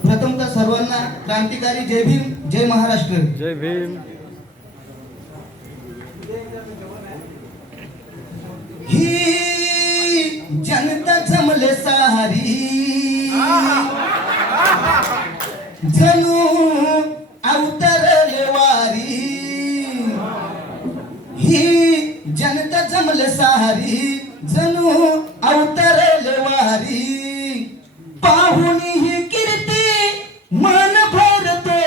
प्रथमतः सर्वांना क्रांतिकारी जय भीम, जय महाराष्ट्र. जय भीम. ही जनता जमले सारी, जणू अवतरले वारी. ही जनता जमले सारी, जणू अवतरले वारी. पाहुन ही कीर्ती मन भरतो,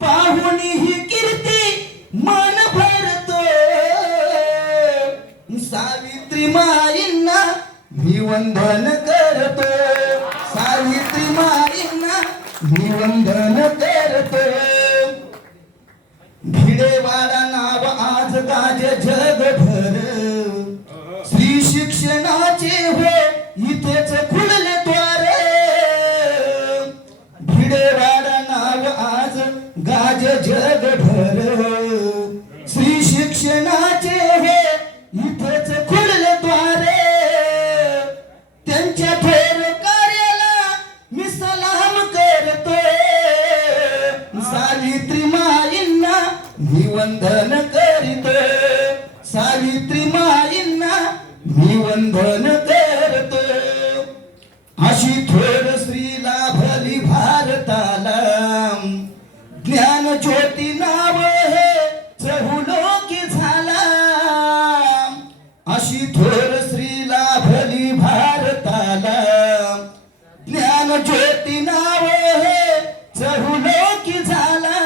पाहुन ही कीर्ती मन भरतो. सावित्री माईंना मी वंदन करतो, सावित्री माईंना मी वंदन करतो. भिडेवाडा नाव आज गाजे जगभर, स्त्री शिक्षणाचे हो इथेच खुलले द्वार. भिडेवाडा नाव आज गाजे जगभर, स्त्री शिक्षणाचे हो इथेच खुलले द्वार. त्यांच्या थोर कार्याला मी सलाम करतो. सावित्री माईंना मी वंदन करीतो, सावित्री माईंना मी वंदन करतो. अशी थोर स्त्री लाभली भारताला, ज्ञान ज्योती नाव हे चहुलोकी झाला. अशी थोर स्त्री लाभली भारताला, ज्ञान ज्योती नाव हे चहुलोकी झाला.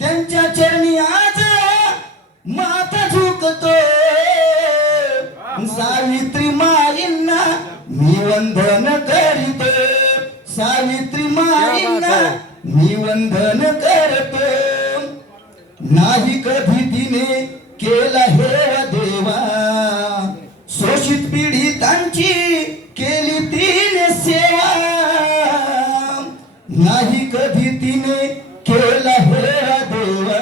त्यांच्या चरणी आज माथा झुकतो. सावित्री माईंना मी वंदन करीतो, सावित्री माईंना मी वंदन करतो. नाही कधी तिने केला हे देवा, शोषित पीडितांची केली तिने सेवा. नाही कधी तिने केला हे देवा,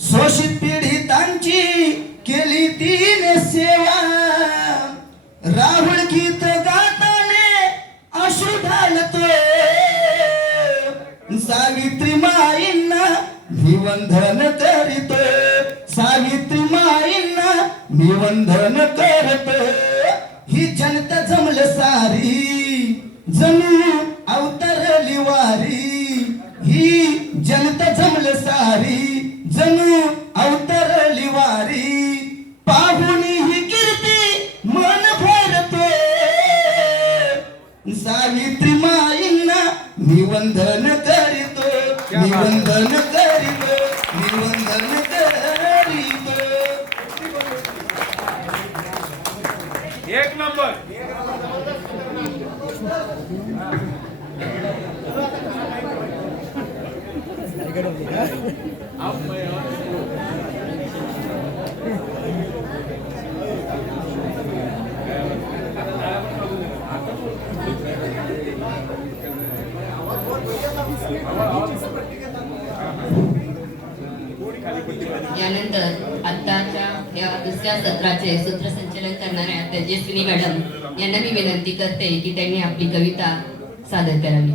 शोषित पीडितांची केली तिने सेवा. राहुल गीत गाताने अश्रू घालतो. सावित्री माईंना मी वंदन करीतो, सावित्री माईंना मी वंदन करतो. ही जनता जमल सारी, जणू अवतरली वारी. ही जनता जमल सारी, जणू अवतरली वारी. पाहुन ही कीर्ती मन भरतो. सावित्री माईंना मी वंदन करीतो, मी वंदन करीतो, मी वंदन करीतो. एक नंबर. यानंतर आताच्या या दुसऱ्या सत्राचे सूत्रसंचालन करणाऱ्या तेजस्विनी मॅडम यांना मी विनंती करते की त्यांनी आपली कविता सादर करावी.